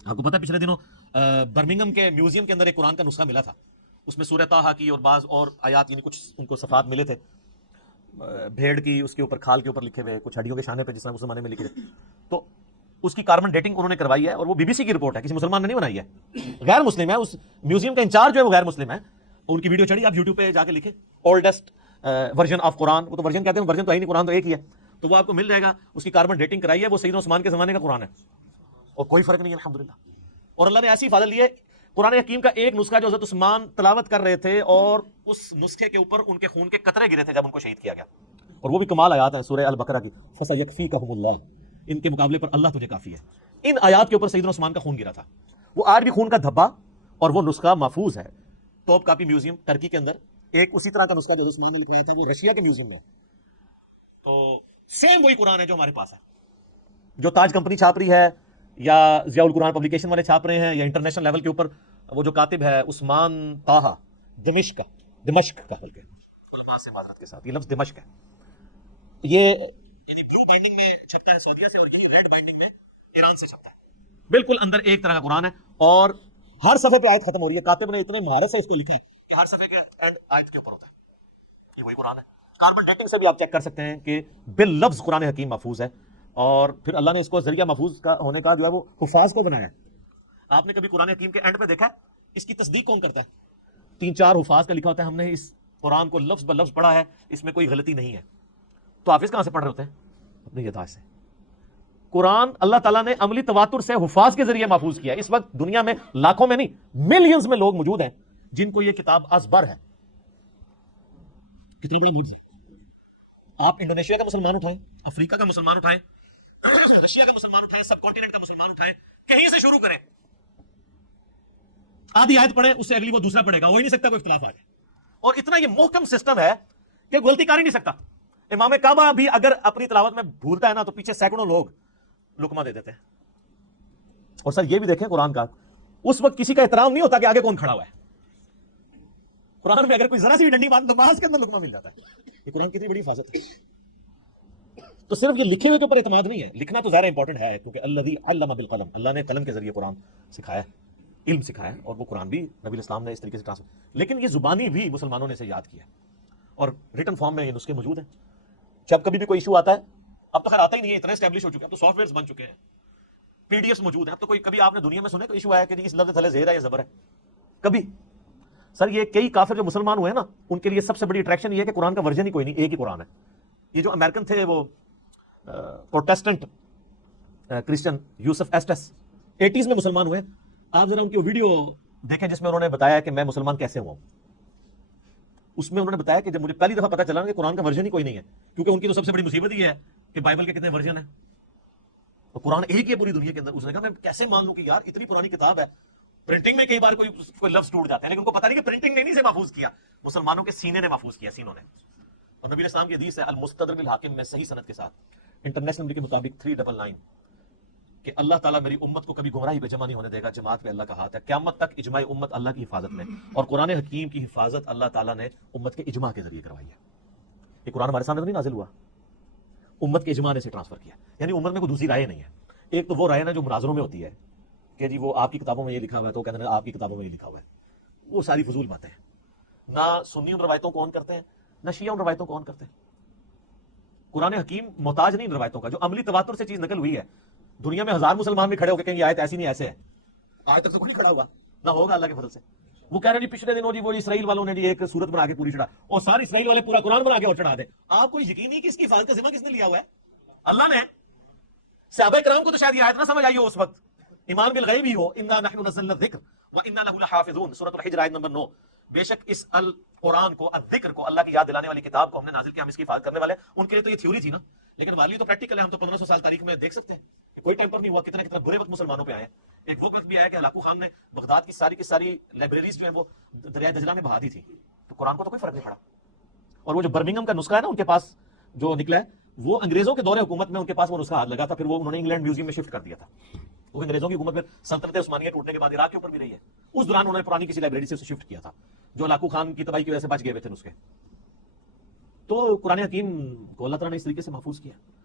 आपको पता है पिछले दिनों बर्मिंगम के म्यूजियम के अंदर एक कुरान का नुस्खा मिला था, उसमें सूरह ताहा की और बाज और आयात यानी कुछ उनको सफात मिले थे, भेड़ की उसके ऊपर खाल के ऊपर लिखे हुए, कुछ हड्डियों के शाने पे जिस तरह उस जमाने में लिखे थे। तो उसकी कार्बन डेटिंग उन्होंने करवाई है और वो बीबीसी की रिपोर्ट है, किसी मुसलमान ने नहीं बनाई है, गैर मुस्लिम है। उस म्यूजियम का इंचार्ज जो है वो गैर मुस्लिम है। उनकी वीडियो चढ़ी, आप यूट्यूब पे जाके लिखे ओल्डेस्ट वर्जन ऑफ कुरान, वो तो वर्जन कहते हैं, वर्जन तो है नहीं, कुरान तो एक ही है, तो वो आपको मिल जाएगा। उसकी कार्बन डेटिंग कराई है, वो सैयदना उस्मान के जमाने का कुरान है और कोई फर्क नहीं है अल्हम्दुलिल्लाह। और अल्लाह ने ऐसी हिफाजत ली है, कुरान हकीम का एक नुस्खा जो हज़रत उस्मान तलावत कर रहे थे और उस नुस्खे के ऊपर उनके खून के कतरे गिरे थे जब उनको शहीद किया गया, और वो भी कमाल आयात है सूरह अल बकरा की, फसयकफीकहुमुल्लाह, इनके मुकाबले पर अल्लाह तुझे काफी है। इन आयात के ऊपर सैयदना उस्मान का खून गिरा था, वो आज भी खून का धब्बा और वो नुस्खा महफूज है तोप कापी म्यूजियम टर्की के अंदर। एक उसी तरह का नुस्खा जो उस्मान ने लिखवाया था वो रशिया के म्यूजियम में, तो सेम वही कुरान है जो हमारे पास है, जो ताज कंपनी छाप रही है या ज़ियाउल कुरान पब्लिकेशन वाले छाप रहे हैं या इंटरनेशनल लेवल के ऊपर वो जो कातिब है उस्मान ताहा दिमश्क का बल्कि उलमा से माजरत के साथ, ये लफ्ज दिमश्क है, ये यानी ब्लू बाइंडिंग में छपता है सऊदीया से और यही रेड बाइंडिंग में ईरान से छपता है। बिल्कुल अंदर एक तरह का कुरान है और हर सफे पे आयत खत्म हो रही है। कातिब ने इतने महारत से इसको लिखा है कि हर सफे के एंड आयत के ऊपर होता है, ये वही कुरान है। कार्बन डेटिंग से भी आप चेक कर सकते हैं कि बिल लफ्ज कुरान हकीम महफूज है और फिर अल्लाह ने इसको जरिया महफूज का होने का जो है वो हुफाज को बनाया है। आपने कभी कुरान हकीम के एंड पे देखा है इसकी तस्दीक कौन करता है? 3-4 हुफाज का लिखा होता है, हमने इस कुरान को लफ्ज ब लफ्ज पढ़ा है, इसमें कोई गलती नहीं है। तो हाफिज कहां से पढ़ रहे होते हैं? अपनी यदाश्त से। कुरान अल्लाह ताला ने अमली तवातुर से हुफाज के जरिए महफूज किया। इस वक्त दुनिया में लाखों में नहीं मिलियंस में लोग मौजूद हैं जिनको यह किताब अजबर है। कितना बड़ा मुझे, आप इंडोनेशिया का मुसलमान उठाएं, अफ्रीका का मुसलमान उठाएं, रशिया का मुसलमान उठाएं, सब कॉन्टिनेंट का मुसलमान उठाएं, कहीं से शुरू करें, आधी आयत पढ़े उससे अगली वो दूसरा पढ़ेगा, हो ही नहीं सकता कोई इख्तिलाफ आ जाए। और इतना ये मुहकम सिस्टम है कि गलती कर ही नहीं सकता। इमाम काबा भी अगर अपनी तिलावत में भूलता है ना तो पीछे सैकड़ों लोग लुकमा दे देते हैं। और सर ये भी देखें कुरान का, उस वक्त किसी का एहतराम नहीं होता कि आगे कौन खड़ा हुआ है। कुरान में अगर कोई जरा सी भी डंडी बात तो नमाज के अंदर लुकमा मिल जाता है। ये कुरान कितनी बड़ी हिफाजत है। तो सिर्फ ये लिखे हुए के ऊपर एतमाद नहीं है, लिखना तो ज़्यादा इंपॉर्टेंट है क्योंकि अल्लज़ी अल्लमा बिल कलम, अल्लाह ने कलम के जरिए कुरान सिखाया, इल्म सिखाया और वो कुरान भी नबी इस्लाम ने इस तरीके से ट्रांसफर। लेकिन ये जुबानी भी मुसलमानों ने इसे याद किया और रिटन फॉर्म में ये नुस्खे मौजूद हैं। जब कभी भी कोई इशू आता है, अब तो खैर आता ही नहीं है, इतने एस्टैब्लिश हो चुके हैं, अब तो सॉफ्टवेयर बन चुके हैं, पीडीएफ मौजूद है। अब तो कोई कभी आपने दुनिया में सुने कोई इशू आया कि इस लफ्ज़ थले ज़ेर है या ज़बर है? कभी? सर ये कई काफिर जो मुसलमान हुए ना उनके लिए सबसे बड़ी अट्रैक्शन ये है कि कुरान का वर्जन ही कोई नहीं, एक ही कुरान है। ये जो अमेरिकन थे वो प्रोटेस्टेंट क्रिश्चियन यूसुफ एस्टेस 80s में मुसलमान हुए। आप जरा उनकी वीडियो देखें जिसमें उन्होंने बताया कि मैं मुसलमान कैसे हुआ। उसमें उन्होंने बताया कि जब मुझे पहली दफा पता चला कि कुरान का वर्जन ही कोई नहीं है, क्योंकि उनकी तो सबसे बड़ी मुसीबत ये है कि बाइबल के कितने वर्जन है, तो कुरान एक ही है पूरी दुनिया के अंदर। उसने कहा मैं कैसे मान लूं कि यार इतनी पुरानी किताब है, प्रिंटिंग में कई बार कोई लफ्ज टूट जाते हैं, लेकिन उनको पता नहीं कि प्रिंटिंग ने नहीं से महफूज किया, मुसलमानों के सीने ने महफूज किया, सीनों ने। और नबी इस्लाम की हदीस है अल मुस्तदरक बिल हाकिम में सही सनद के साथ इंटरनेशनल नंबर के मुताबिक 399 कि अल्लाह ताला मेरी उम्मत को कभी गुमराही पे जमा नहीं होने देगा, जमात में अल्लाह का हाथ है, क़यामत तक इजमाए उम्मत अल्लाह की हिफाजत में। और कुरान हकीम की हिफाजत अल्लाह ताला ने उम्मत के इजमा के जरिए करवाई है। ये कुरान हमारे सामने तो नहीं नाजिल हुआ, उम्मत के इजमा ने से ट्रांसफर किया, यानी उम्मत में कोई दूसरी राय नहीं है। एक तो वो राय ना जो मुनाजरों में होती है कि जी वो आपकी किताबों में ये लिखा हुआ है तो कहते हैं आपकी किताबों में ये लिखा हुआ है, वो सारी फजूल बातें हैं। ना सुन्नी उन रवायतों को ऑन करते हैं, ना शिया उन रवायतों को ऑन करते हैं। कुरान हकीम मोहताज नहीं इन रवायतों का, जो अमली तवातुर से चीज नकल हुई है। दुनिया में 1000 मुसलमान भी खड़े होकर कहेंगे आयत ऐसी नहीं ऐसे है, आज तक तो कोई नहीं खड़ा हुआ, ना होगा अल्लाह के फजल से। वो कह रहे हैं पिछले दिनों जी वो इसराइल वालों ने जी एक सूरत बना के पूरी चढ़ा, और सारे इसराइल वाले पूरा कुरान बना के और चढ़ा दे। आपको यकीन नहीं कि इसकी हिफाजत का जिम्मा किसने लिया हुआ है? अल्लाह ने। सहाबा किराम को तो शायद ये आयत ना समझ आई हो उस वक्त, ईमान बिल गैब ही हो, इन्ना नहनु नज़्ज़लना ज़िक्र व इन्ना लहु लहाफ़िज़ून, सूरह हिज्र आयत नंबर 9। बेशक इस अल कुरान को, अज़्ज़िक्र को, अल्लाह की याद दिलाने वाली किताब को हमने नाजिल किया, हम इसकी हिफाजत करने वाले हैं। उनके लिए तो ये थ्योरी थी ना, लेकिन वाली तो प्रैक्टिकल है। हम तो 1500 साल तारीख में देख सकते हैं कि कोई टाइम पर नहीं हुआ, कितने कितने बुरे वक्त मुसलमानों पे आए। एक वो वक्त भी आया कि हलाकू खान ने बगदाद की सारी लाइब्रेरीज जो है वो दरिया दजला में बहा दी थी, तो कुरान को तो कोई फर्क नहीं पड़ा। और वो जो बर्मिंगम का नुस्खा है ना उनके पास जो निकला है, वो अंग्रेजों के दौरे हुकूमत में उनके पास वो नुस्खा हाथ लगा था, फिर वो उन्होंने इंग्लैंड म्यूजियम में शिफ्ट कर दिया था। वो अंग्रेजों की हुकूमत में सल्तनत उस्मानिया टूटने के बाद इराक के ऊपर भी रही है, उस दौरान उन्होंने पुरानी किसी लाइब्रेरी से उसे शिफ्ट किया था, जो लाकू खान की तबाही की वजह से बच गए थे नुस्खे। तो कुरान हकीम को अल्लाह ताला ने इस तरीके से महफूज किया।